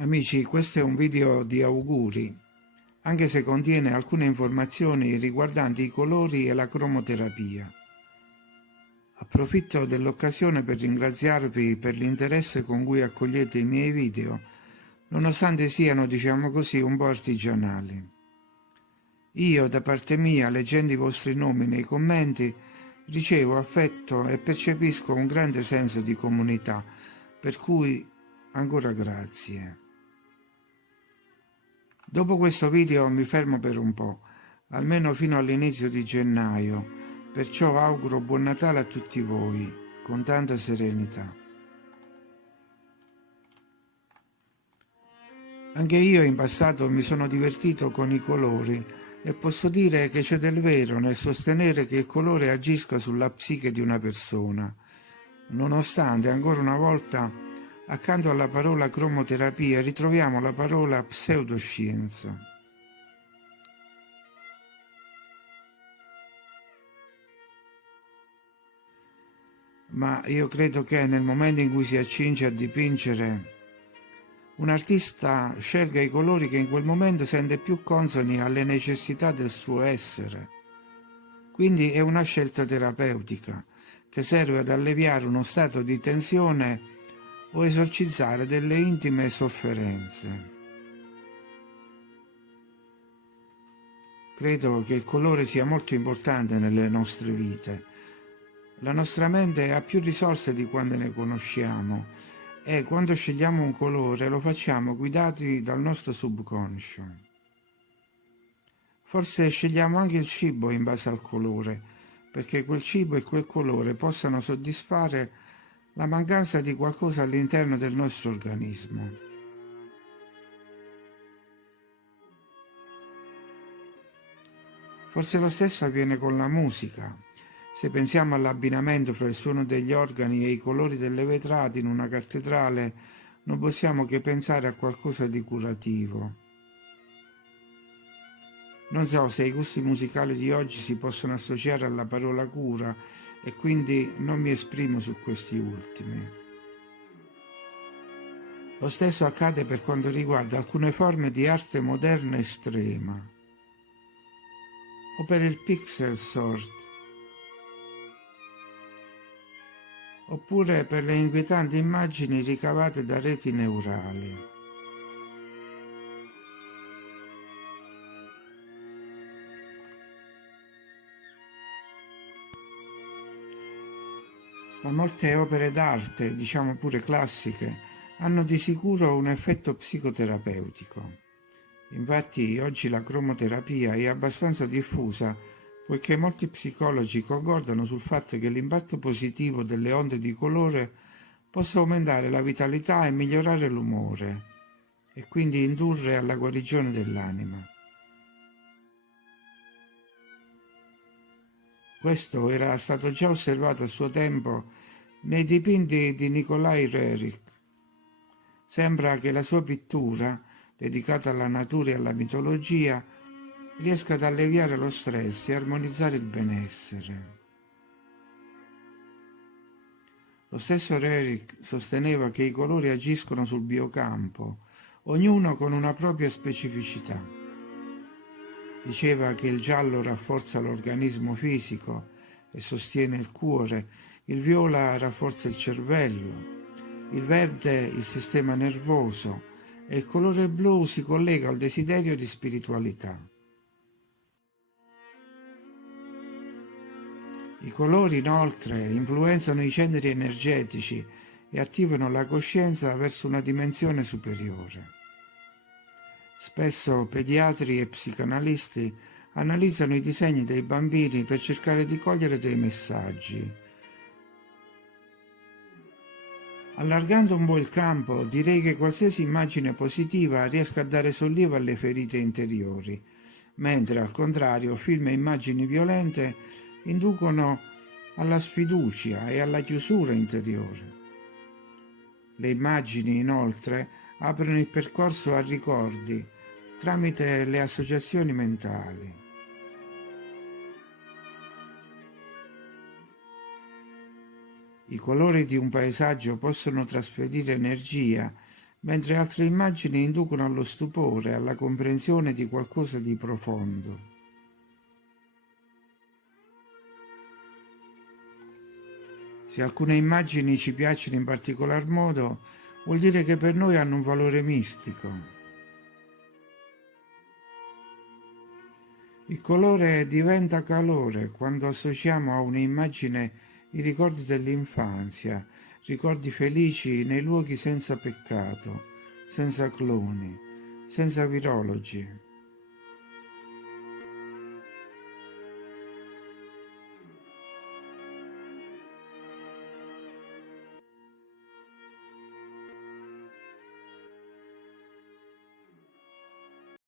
Amici, questo è un video di auguri, anche se contiene alcune informazioni riguardanti i colori e la cromoterapia. Approfitto dell'occasione per ringraziarvi per l'interesse con cui accogliete i miei video, nonostante siano, diciamo così, un po' artigianali. Io, da parte mia, leggendo i vostri nomi nei commenti, ricevo affetto e percepisco un grande senso di comunità, per cui ancora grazie. Dopo questo video mi fermo per un po', almeno fino all'inizio di gennaio, perciò auguro buon Natale a tutti voi, con tanta serenità. Anche io in passato mi sono divertito con i colori e posso dire che c'è del vero nel sostenere che il colore agisca sulla psiche di una persona, nonostante ancora una volta accanto alla parola cromoterapia ritroviamo la parola pseudoscienza. Ma io credo che nel momento in cui si accinge a dipingere, un artista scelga i colori che in quel momento sente più consoni alle necessità del suo essere. Quindi è una scelta terapeutica che serve ad alleviare uno stato di tensione o esorcizzare delle intime sofferenze. Credo che il colore sia molto importante nelle nostre vite. La nostra mente ha più risorse di quante ne conosciamo e quando scegliamo un colore lo facciamo guidati dal nostro subconscio. Forse scegliamo anche il cibo in base al colore, perché quel cibo e quel colore possano soddisfare la mancanza di qualcosa all'interno del nostro organismo. Forse lo stesso avviene con la musica. Se pensiamo all'abbinamento fra il suono degli organi e i colori delle vetrate in una cattedrale, non possiamo che pensare a qualcosa di curativo. Non so se i gusti musicali di oggi si possono associare alla parola cura e quindi non mi esprimo su questi ultimi. Lo stesso accade per quanto riguarda alcune forme di arte moderna estrema, o per il pixel sort, oppure per le inquietanti immagini ricavate da reti neurali. Ma molte opere d'arte, diciamo pure classiche, hanno di sicuro un effetto psicoterapeutico. Infatti oggi la cromoterapia è abbastanza diffusa poiché molti psicologi concordano sul fatto che l'impatto positivo delle onde di colore possa aumentare la vitalità e migliorare l'umore e quindi indurre alla guarigione dell'anima. Questo era stato già osservato a suo tempo nei dipinti di Nikolai Roerich. Sembra che la sua pittura, dedicata alla natura e alla mitologia, riesca ad alleviare lo stress e armonizzare il benessere. Lo stesso Roerich sosteneva che i colori agiscono sul biocampo, ognuno con una propria specificità. Diceva che il giallo rafforza l'organismo fisico e sostiene il cuore, il viola rafforza il cervello, il verde il sistema nervoso e il colore blu si collega al desiderio di spiritualità. I colori inoltre influenzano i centri energetici e attivano la coscienza verso una dimensione superiore. Spesso pediatri e psicanalisti analizzano i disegni dei bambini per cercare di cogliere dei messaggi. Allargando un po' il campo, direi che qualsiasi immagine positiva riesca a dare sollievo alle ferite interiori, mentre al contrario film e immagini violente inducono alla sfiducia e alla chiusura interiore. Le immagini, inoltre, aprono il percorso a ricordi tramite le associazioni mentali. I colori di un paesaggio possono trasferire energia mentre altre immagini inducono allo stupore, alla comprensione di qualcosa di profondo. Se alcune immagini ci piacciono in particolar modo, vuol dire che per noi hanno un valore mistico. Il colore diventa calore quando associamo a un'immagine i ricordi dell'infanzia, ricordi felici nei luoghi senza peccato, senza cloni, senza virologi.